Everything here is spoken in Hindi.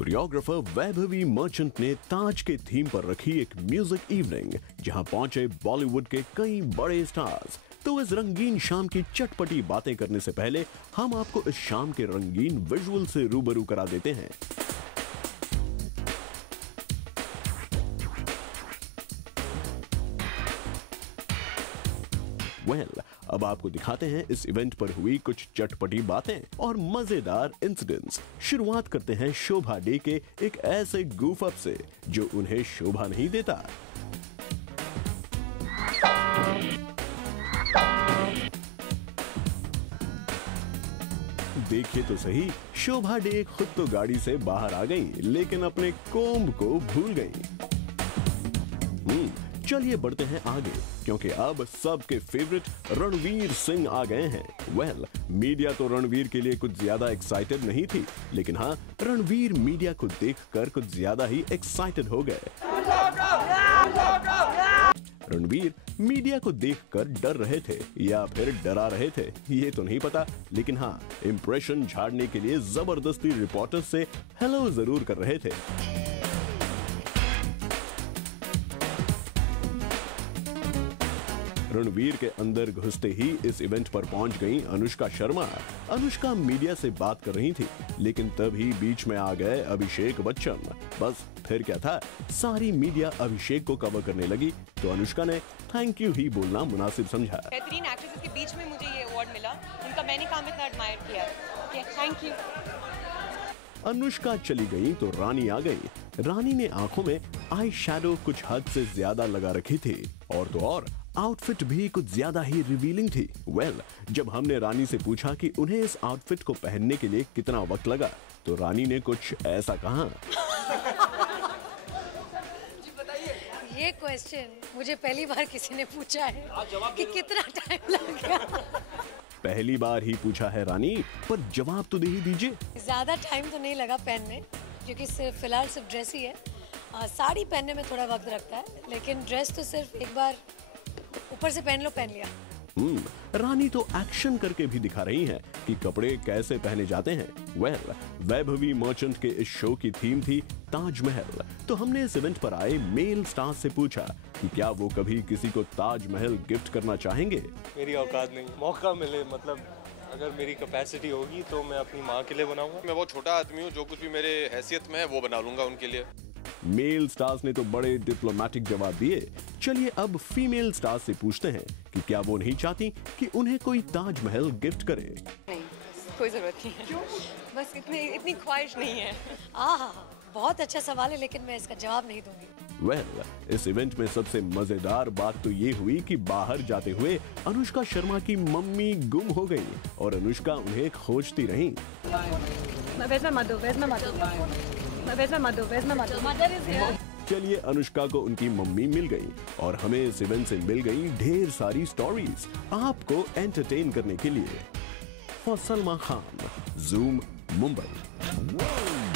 कोरियोग्राफर वैभवी मर्चेंट ने ताज के थीम पर रखी एक म्यूजिक इवनिंग, जहां पहुंचे बॉलीवुड के कई बड़े स्टार्स। तो इस रंगीन शाम की चटपटी बातें करने से पहले हम आपको इस शाम के रंगीन विजुअल से रूबरू करा देते हैं। अब आपको दिखाते हैं इस इवेंट पर हुई कुछ चटपटी बातें और मजेदार इंसिडेंट्स। शुरुआत करते हैं शोभा डे के एक ऐसे goof up से जो उन्हें शोभा नहीं देता। देखिए तो सही, शोभा डे खुद तो गाड़ी से बाहर आ गई, लेकिन अपने कोम्ब को भूल गई। चलिए बढ़ते हैं आगे, क्योंकि अब सबके फेवरेट रणवीर सिंह आ गए हैं। मीडिया तो रणवीर के लिए कुछ ज्यादा एक्साइटेड नहीं थी, लेकिन हाँ, रणवीर मीडिया को देखकर कुछ ज्यादा ही एक्साइटेड हो गए। रणवीर मीडिया को देखकर डर रहे थे या फिर डरा रहे थे, ये तो नहीं पता, लेकिन हाँ, इंप्रेशन झाड़ने के लिए जबरदस्ती रिपोर्टर्स से हेलो जरूर कर रहे थे। रणवीर के अंदर घुसते ही इस इवेंट पर पहुंच गईं अनुष्का शर्मा। अनुष्का मीडिया से बात कर रही थी, लेकिन तभी बीच में आ गए अभिषेक बच्चन। बस फिर क्या था, सारी मीडिया अभिषेक को कवर करने लगी, तो अनुष्का ने थैंक यू ही बोलना मुनासिब समझा। बेहतरीन एक्ट्रेसेस के बीच में मुझे ये अवार्ड मिला, उनका मैंने काम इतना एडमायर किया है, थैंक यू। अनुष्का चली गई तो रानी आ गई। रानी ने आंखों में आई शैडो कुछ हद से ज्यादा लगा रखी थी, और तो और आउटफिट भी कुछ ज्यादा ही रिवीलिंग थी। जब हमने रानी से पूछा कि उन्हें इस आउटफिट को पहनने के लिए कितना वक्त लगा, तो रानी ने कुछ ऐसा कहा। ये क्वेश्चन मुझे पहली बार किसी ने पूछा है कि कितना टाइम लगा। पहली बार ही पूछा है रानी, पर जवाब तो दे ही दीजिए। ज्यादा टाइम तो नहीं लगा पहनने, क्योंकि फिलहाल सिर्फ ड्रेस ही है। साड़ी पहनने में थोड़ा वक्त लगता है, लेकिन ड्रेस तो सिर्फ एक बार ऊपर से पहन लो, पहन लिया। रानी तो एक्शन करके भी दिखा रही हैं कि कपड़े कैसे पहने जाते हैं। वैभवी मर्चेंट के इस शो की थीम थी ताजमहल, तो हमने इस इवेंट पर आए मेल स्टार से पूछा कि क्या वो कभी किसी को ताजमहल गिफ्ट करना चाहेंगे। मेरी औकात नहीं, मौका मिले, मतलब अगर मेरी कैपेसिटी होगी तो मैं अपनी माँ के लिए बनाऊंगा। मैं बहुत छोटा आदमी हूँ, जो कुछ भी मेरे हैसियत में है वो बना लूंगा उनके लिए। मेल स्टार्स ने तो बड़े डिप्लोमेटिक जवाब दिए। चलिए अब फीमेल स्टार्स से पूछते हैं कि क्या वो नहीं चाहती कि उन्हें कोई ताजमहल गिफ्ट करे। नहीं, कोई जरूरत नहीं है। क्यों? बस इतनी ख्वाहिश नहीं है। बहुत अच्छा सवाल है, लेकिन मैं इसका जवाब नहीं दूंगी। इस इवेंट में सबसे मजेदार बात तो ये हुई कि बाहर जाते हुए अनुष्का शर्मा की मम्मी गुम हो गई और अनुष्का उन्हें खोजती रही। चलिए अनुष्का को उनकी मम्मी मिल गई और हमें इस इवेंट से मिल गई ढेर सारी स्टोरीज आपको एंटरटेन करने के लिए। For Salma Khan, zoom, Mumbai.